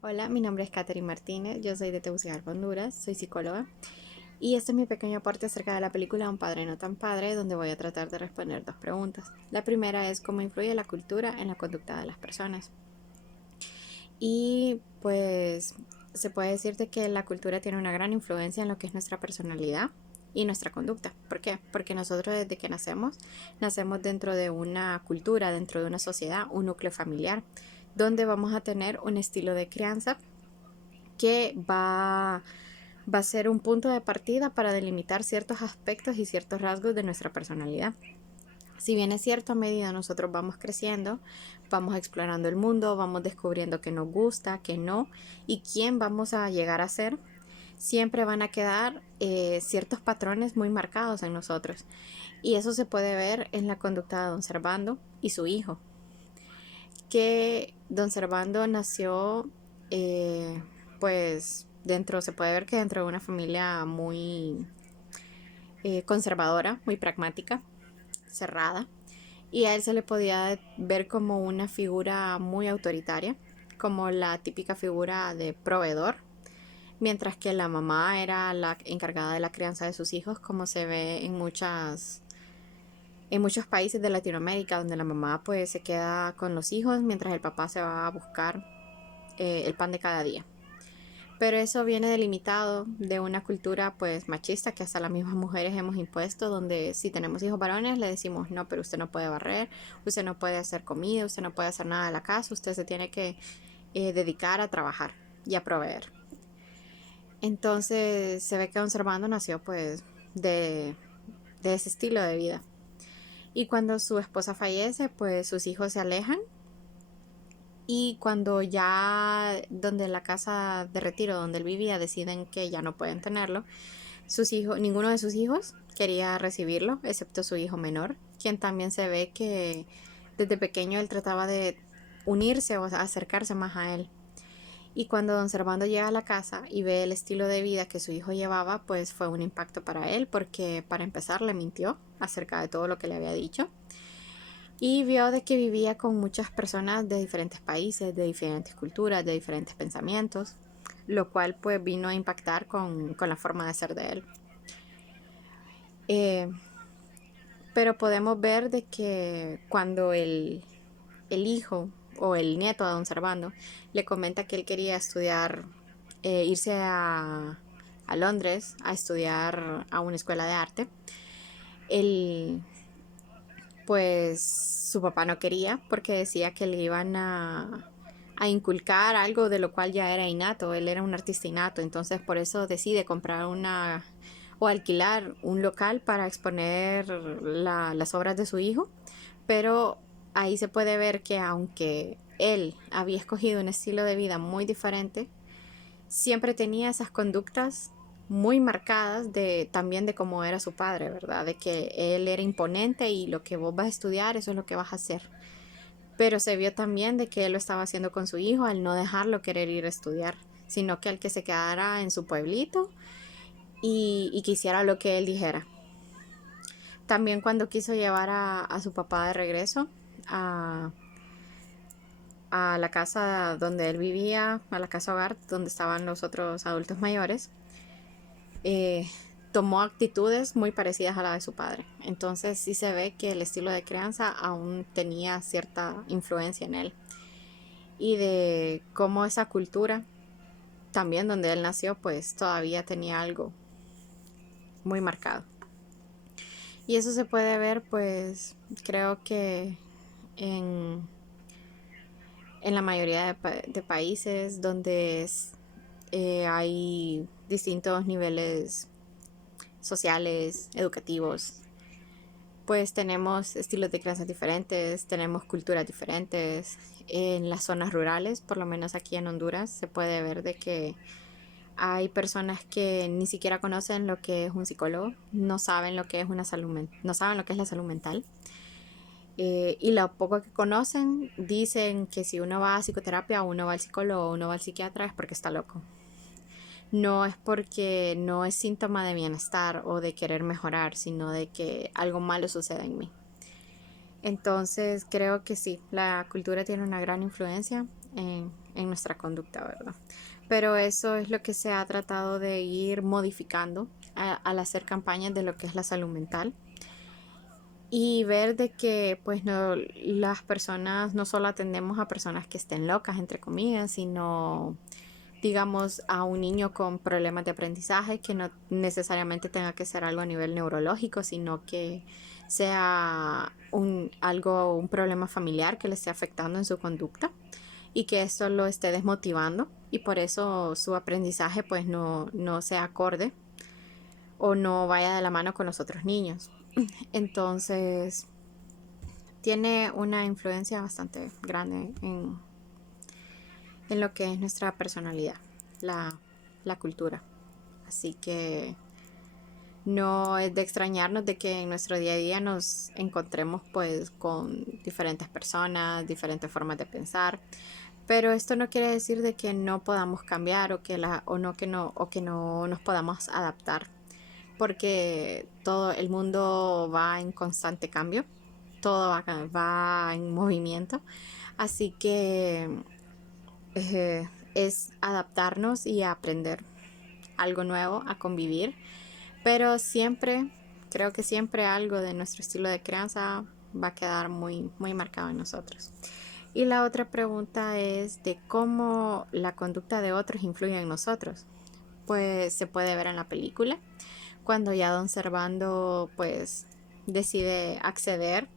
Hola, mi nombre es Katherine Martínez, yo soy de Tegucigalpa, Honduras, soy psicóloga y este es mi pequeño aporte acerca de la película Un padre no tan padre, donde voy a tratar de responder dos preguntas. La primera es cómo influye la cultura en la conducta de las personas. Y pues se puede decirte que la cultura tiene una gran influencia en lo que es nuestra personalidad y nuestra conducta. ¿Por qué? Porque nosotros desde que nacemos dentro de una cultura, dentro de una sociedad, un núcleo familiar, donde vamos a tener un estilo de crianza que va a ser un punto de partida para delimitar ciertos aspectos y ciertos rasgos de nuestra personalidad. Si bien es cierto, a medida nosotros vamos creciendo, vamos explorando el mundo, vamos descubriendo qué nos gusta, qué no, y quién vamos a llegar a ser, siempre van a quedar ciertos patrones muy marcados en nosotros. Y eso se puede ver en la conducta de don Servando y su hijo, que don Servando nació, pues se puede ver que dentro de una familia muy conservadora, muy pragmática, cerrada, y a él se le podía ver como una figura muy autoritaria, como la típica figura de proveedor, mientras que la mamá era la encargada de la crianza de sus hijos, como se ve en muchos países de Latinoamérica, donde la mamá pues se queda con los hijos mientras el papá se va a buscar el pan de cada día. Pero eso viene delimitado de una cultura pues machista que hasta las mismas mujeres hemos impuesto, donde si tenemos hijos varones le decimos no, pero usted no puede barrer, usted no puede hacer comida, usted no puede hacer nada de la casa, usted se tiene que dedicar a trabajar y a proveer. Entonces se ve que don Servando nació pues de, de ese estilo de vida. Y cuando su esposa fallece, pues sus hijos se alejan. Y cuando ya donde la casa de retiro donde él vivía deciden que ya no pueden tenerlo, sus hijos, ninguno de sus hijos quería recibirlo, excepto su hijo menor, quien también se ve que desde pequeño él trataba de unirse o acercarse más a él. Y cuando don Servando llega a la casa y ve el estilo de vida que su hijo llevaba, pues fue un impacto para él, porque para empezar le mintió acerca de todo lo que le había dicho y vio de que vivía con muchas personas de diferentes países, de diferentes culturas, de diferentes pensamientos, lo cual pues vino a impactar con la forma de ser de él. Eh, pero podemos ver de que cuando el hijo o el nieto de don Servando le comenta que él quería estudiar, irse a Londres a estudiar a una escuela de arte, él pues su papá no quería porque decía que le iban a inculcar algo de lo cual ya era innato, él era un artista innato, entonces por eso decide comprar una o alquilar un local para exponer las obras de su hijo, pero ahí se puede ver que aunque él había escogido un estilo de vida muy diferente, siempre tenía esas conductas muy marcadas de también de cómo era su padre, ¿verdad? De que él era imponente y lo que vos vas a estudiar, eso es lo que vas a hacer. Pero se vio también de que él lo estaba haciendo con su hijo al no dejarlo querer ir a estudiar, sino que al que se quedara en su pueblito y que hiciera lo que él dijera. También cuando quiso llevar a su papá de regreso a, a la casa donde él vivía, a la casa hogar donde estaban los otros adultos mayores, eh, tomó actitudes muy parecidas a la de su padre. Entonces sí se ve que el estilo de crianza aún tenía cierta influencia en él. Y de cómo esa cultura, también donde él nació, pues todavía tenía algo muy marcado. Y eso se puede ver, pues creo que en, en la mayoría de países donde hay distintos niveles sociales, educativos, pues tenemos estilos de crianza diferentes, tenemos culturas diferentes. En las zonas rurales, por lo menos aquí en Honduras, se puede ver de que hay personas que ni siquiera conocen lo que es un psicólogo, no saben lo que es no saben lo que es la salud mental. Y lo poco que conocen dicen que si uno va a psicoterapia, uno va al psicólogo, uno va al psiquiatra es porque está loco. No es porque no es síntoma de bienestar o de querer mejorar, sino de que algo malo sucede en mí. Entonces creo que sí, la cultura tiene una gran influencia en nuestra conducta, ¿verdad? Pero eso es lo que se ha tratado de ir modificando al hacer campañas de lo que es la salud mental y ver de que pues no, las personas no solo atendemos a personas que estén locas, entre comillas, sino digamos a un niño con problemas de aprendizaje que no necesariamente tenga que ser algo a nivel neurológico, sino que sea un problema familiar que le esté afectando en su conducta y que esto lo esté desmotivando y por eso su aprendizaje pues no sea acorde o no vaya de la mano con los otros niños. Entonces tiene una influencia bastante grande en lo que es nuestra personalidad, la cultura. Así que no es de extrañarnos de que en nuestro día a día nos encontremos pues con diferentes personas, diferentes formas de pensar, pero esto no quiere decir de que no podamos cambiar o que no nos podamos adaptar, porque todo el mundo va en constante cambio, todo va en movimiento, así que es adaptarnos y aprender algo nuevo, a convivir, pero siempre, creo que siempre algo de nuestro estilo de crianza va a quedar muy marcado en nosotros. Y la otra pregunta es de cómo la conducta de otros influye en nosotros. Pues se puede ver en la película, cuando ya don Servando pues decide acceder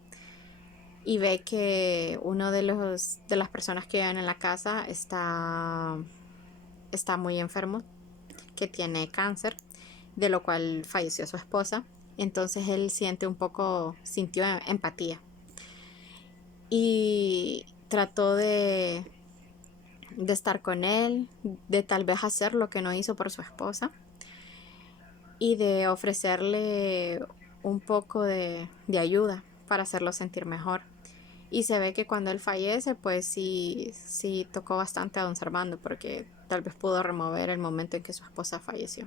y ve que uno de las personas que viven en la casa está muy enfermo, que tiene cáncer, de lo cual falleció su esposa. Entonces él sintió empatía y trató de estar con él, de tal vez hacer lo que no hizo por su esposa y de ofrecerle un poco de ayuda para hacerlo sentir mejor. Y se ve que cuando él fallece, pues sí tocó bastante a don Servando, porque tal vez pudo remover el momento en que su esposa falleció.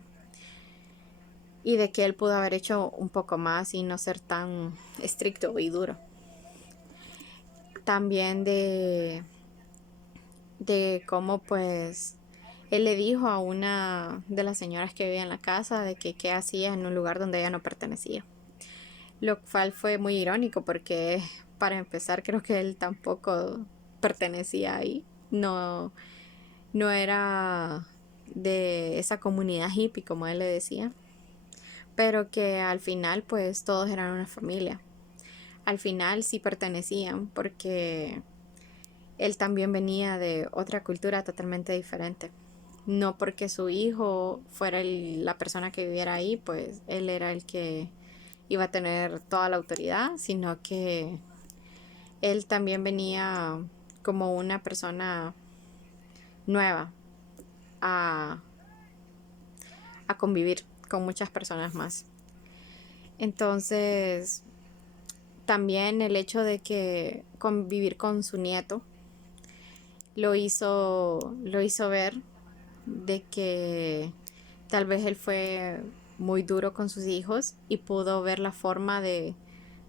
Y de que él pudo haber hecho un poco más y no ser tan estricto y duro. También de cómo pues él le dijo a una de las señoras que vivía en la casa de que qué hacía en un lugar donde ella no pertenecía. Lo cual fue muy irónico porque para empezar creo que él tampoco pertenecía ahí. No era de esa comunidad hippie como él le decía, pero que al final pues todos eran una familia. Al final sí pertenecían porque él también venía de otra cultura totalmente diferente. No porque su hijo fuera la persona que viviera ahí, pues él era el que iba a tener toda la autoridad, sino que él también venía como una persona nueva a, a convivir con muchas personas más. Entonces, también el hecho de que convivir con su nieto lo hizo ver de que tal vez él fue muy duro con sus hijos y pudo ver la forma de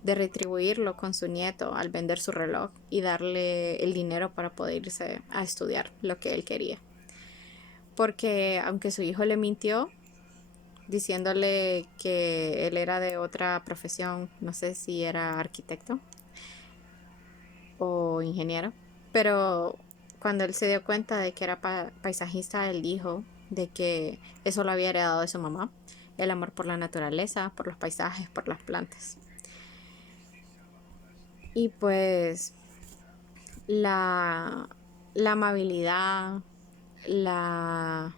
retribuirlo con su nieto al vender su reloj y darle el dinero para poder irse a estudiar lo que él quería. Porque aunque su hijo le mintió diciéndole que él era de otra profesión, no sé si era arquitecto o ingeniero, pero cuando él se dio cuenta de que era paisajista, él dijo de que eso lo había heredado de su mamá, el amor por la naturaleza, por los paisajes, por las plantas. Y pues la, la amabilidad, la,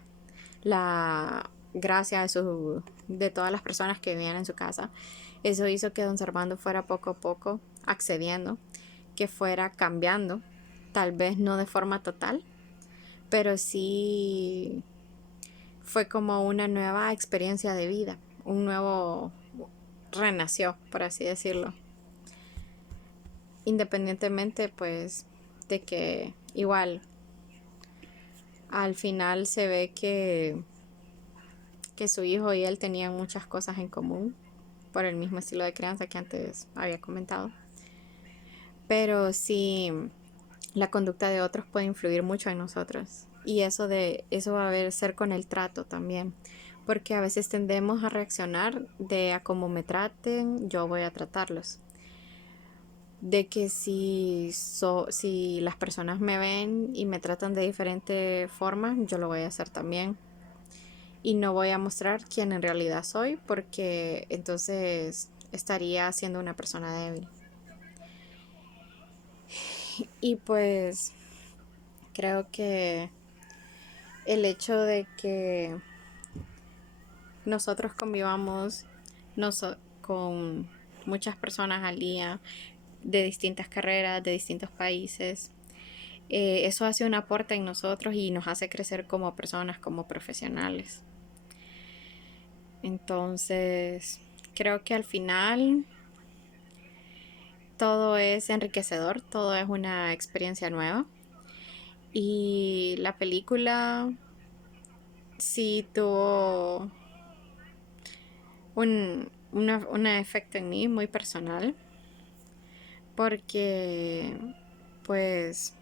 la gracia de todas las personas que vivían en su casa, eso hizo que don Servando fuera poco a poco accediendo, que fuera cambiando, tal vez no de forma total, pero sí fue como una nueva experiencia de vida, un nuevo renació, por así decirlo. Independientemente, pues, de que igual al final se ve que su hijo y él tenían muchas cosas en común por el mismo estilo de crianza que antes había comentado. Pero sí, la conducta de otros puede influir mucho en nosotros. Y eso va a ser con el trato también. Porque a veces tendemos a reaccionar de a cómo me traten, yo voy a tratarlos. De que si las personas me ven y me tratan de diferente forma, yo lo voy a hacer también. Y no voy a mostrar quién en realidad soy porque entonces estaría siendo una persona débil. Y pues creo que el hecho de que nosotros convivamos con muchas personas al día de distintas carreras, de distintos países, eso hace un aporte en nosotros y nos hace crecer como personas, como profesionales. Entonces, creo que al final todo es enriquecedor, todo es una experiencia nueva. Y la película sí tuvo un efecto en mí muy personal, porque pues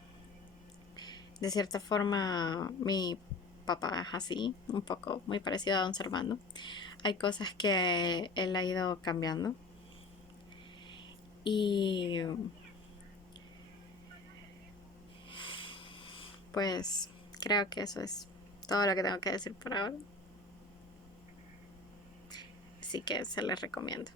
de cierta forma mi papá es así, un poco muy parecido a Don Servando. Hay cosas que él ha ido cambiando y pues creo que eso es todo lo que tengo que decir por ahora. Así que se les recomiendo.